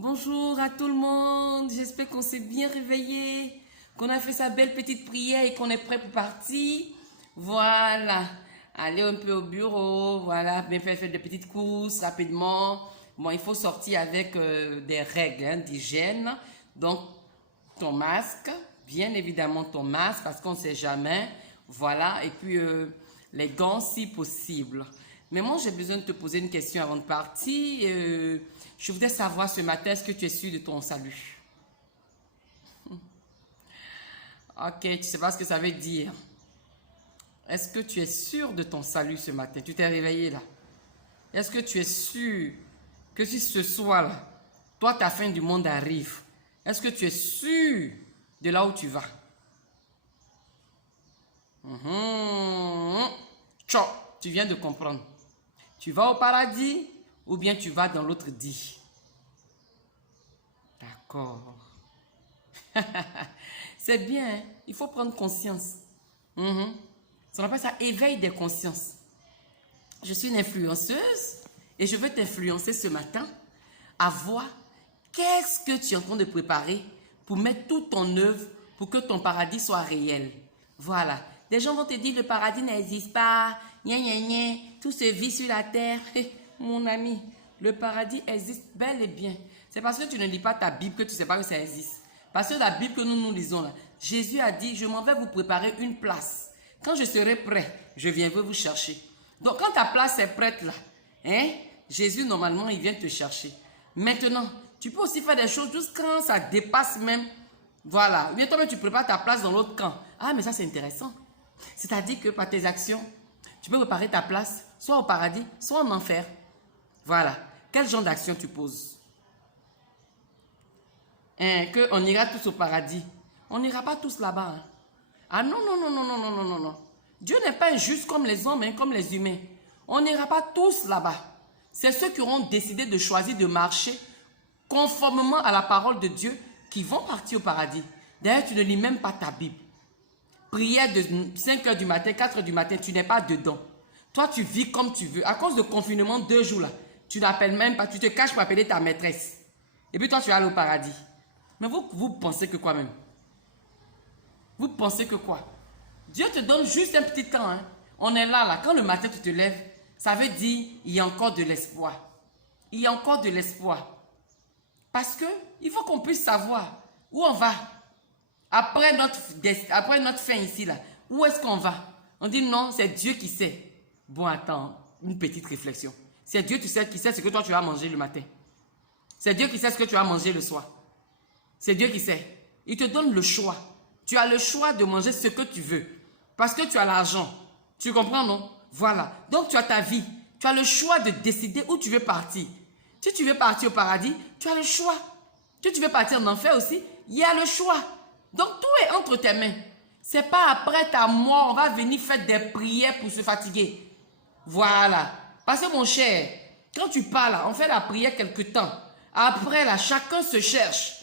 Bonjour à tout le monde, j'espère qu'on s'est bien réveillé, qu'on a fait sa belle petite prière et qu'on est prêt pour partir. Voilà, aller un peu au bureau, voilà, bien faire des petites courses rapidement. Bon, il faut sortir avec des règles d'hygiène, donc ton masque, bien évidemment ton masque parce qu'on ne sait jamais, voilà, et puis les gants si possible. Mais moi, j'ai besoin de te poser une question avant de partir. Je voudrais savoir ce matin, est-ce que tu es sûr de ton salut? Ok, tu ne sais pas ce que ça veut dire. Est-ce que tu es sûr de ton salut ce matin? Tu t'es réveillé là. Est-ce que tu es sûr que si ce soir-là, toi, ta fin du monde arrive, est-ce que tu es sûr de là où tu vas? Tchao, tu viens de comprendre. Tu vas au paradis ou bien tu vas dans l'autre dit. D'accord. C'est bien, hein? Il faut prendre conscience. Ça appelle ça éveil des consciences. Je suis une influenceuse et je veux t'influencer ce matin à voir qu'est-ce que tu es en train de préparer pour mettre tout en œuvre pour que ton paradis soit réel. Voilà. Des gens vont te dire le paradis n'existe pas, gna gna gna, tout se vit sur la terre. Mon ami, le paradis existe bel et bien. C'est parce que tu ne lis pas ta Bible que tu ne sais pas que ça existe. Parce que la Bible que nous lisons là, Jésus a dit, je m'en vais vous préparer une place. Quand je serai prêt, je viendrai vous chercher. Donc quand ta place est prête là, Jésus normalement il vient te chercher. Maintenant, tu peux aussi faire des choses juste quand ça dépasse même. Voilà, ou toi-même tu prépares ta place dans l'autre camp. Ah mais ça c'est intéressant. C'est-à-dire que par tes actions, tu peux préparer ta place soit au paradis, soit en enfer. Voilà. Quel genre d'action tu poses? Qu'on ira tous au paradis. On n'ira pas tous là-bas. Hein. Ah non, non, non, non, non, non, non, non, non. Dieu n'est pas injuste comme les hommes, comme les humains. On n'ira pas tous là-bas. C'est ceux qui auront décidé de choisir de marcher conformément à la parole de Dieu qui vont partir au paradis. D'ailleurs, tu ne lis même pas ta Bible. Prière de 5 h du matin, 4 h du matin, tu n'es pas dedans. Toi, tu vis comme tu veux. À cause de confinement, 2 jours là, tu n'appelles même pas, tu te caches pour appeler ta maîtresse. Et puis toi, tu vas aller au paradis. Mais vous pensez que quoi même? Vous pensez que quoi? Dieu te donne juste un petit temps. Hein. On est là. Quand le matin tu te lèves, ça veut dire il y a encore de l'espoir. Il y a encore de l'espoir. Parce que il faut qu'on puisse savoir où on va. Après notre fin ici, là, où est-ce qu'on va? On dit non, c'est Dieu qui sait. Bon, attends, une petite réflexion. C'est Dieu qui sait ce que toi tu vas manger le matin. C'est Dieu qui sait ce que tu vas manger le soir. C'est Dieu qui sait. Il te donne le choix. Tu as le choix de manger ce que tu veux. Parce que tu as l'argent. Tu comprends, non? Voilà. Donc, tu as ta vie. Tu as le choix de décider où tu veux partir. Si tu veux partir au paradis, tu as le choix. Si tu veux partir en enfer aussi, il y a le choix. Donc, tout est entre tes mains. Ce n'est pas après ta mort, on va venir faire des prières pour se fatiguer. Voilà. Parce que mon cher, quand tu parles, on fait la prière quelque temps. Après, là, chacun se cherche.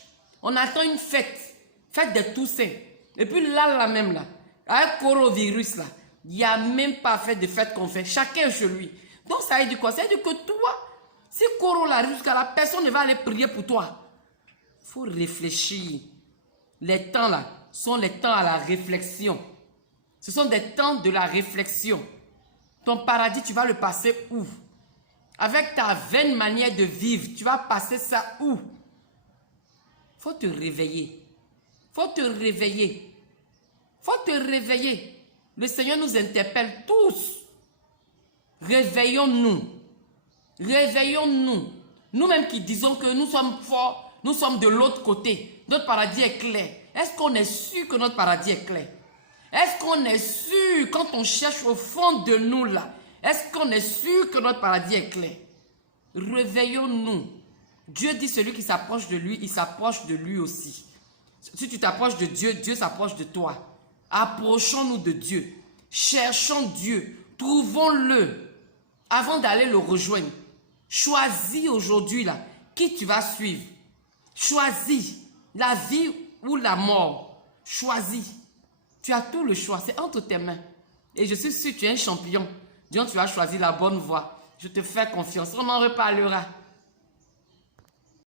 On attend une fête. Fête des Toussaint. Et puis là même, là, avec le coronavirus, là, il n'y a même pas fait de fête qu'on fait. Chacun chez lui. Donc, ça veut dire quoi? Ça veut dire que toi, si Corona arrive jusqu'à la personne ne va aller prier pour toi. Il faut réfléchir. Les temps là sont les temps à la réflexion. Ce sont des temps de la réflexion. Ton paradis, tu vas le passer où? Avec ta vaine manière de vivre, tu vas passer ça où? Faut te réveiller. Faut te réveiller. Faut te réveiller. Le Seigneur nous interpelle tous. Réveillons-nous. Réveillons-nous. Nous-mêmes qui disons que nous sommes forts, nous sommes de l'autre côté. Notre paradis est clair. Est-ce qu'on est sûr que notre paradis est clair? Est-ce qu'on est sûr quand on cherche au fond de nous là? Est-ce qu'on est sûr que notre paradis est clair? Réveillons-nous. Dieu dit celui qui s'approche de lui, il s'approche de lui aussi. Si tu t'approches de Dieu, Dieu s'approche de toi. Approchons-nous de Dieu. Cherchons Dieu. Trouvons-le avant d'aller le rejoindre. Choisis aujourd'hui là qui tu vas suivre. Choisis la vie ou la mort. Choisis. Tu as tout le choix. C'est entre tes mains. Et je suis sûr que tu es un champion. Donc tu vas choisir la bonne voie. Je te fais confiance. On en reparlera.